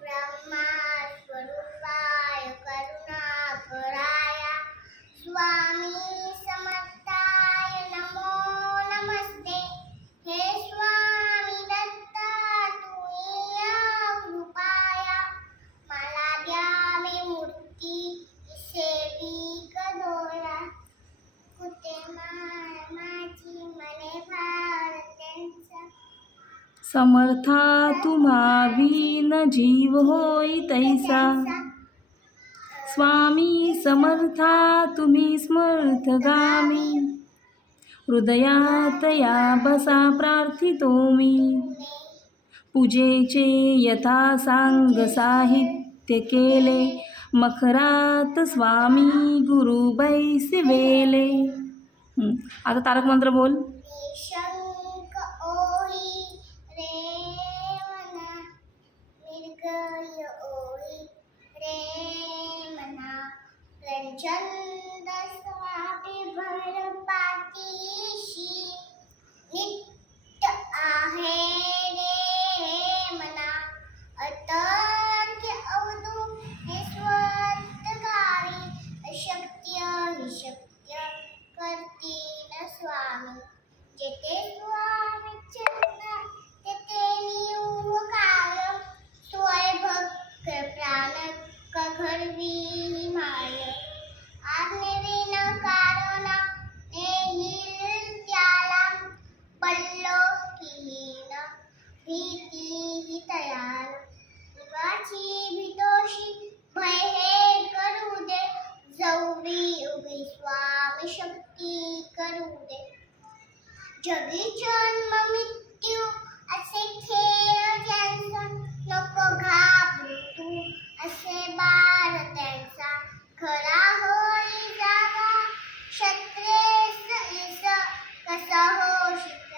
Grandma. समर्था तुम्हा win जीव होई तैसा। स्वामी समर्था तुम्ही समर्थगामी। हृदयात या बसा प्रार्थितो मी पूजेचे यथा सांग साहित्य केले। मखरात स्वामी गुरु बैसवेले। आता तारक मंत्र बोल। प्रचंड स्वामी भर नित्य आहे रे मना. अतर्क्य अवधू निस्वार्थकारी अशक्य निशक्य करतील स्वामी. जेथे जगी जन्म मृत्यू असे खेळ त्यांचा नको घाबरू तू असे बार त्यांचा खरा होई जागा शत्रेस इस कसा हो शिक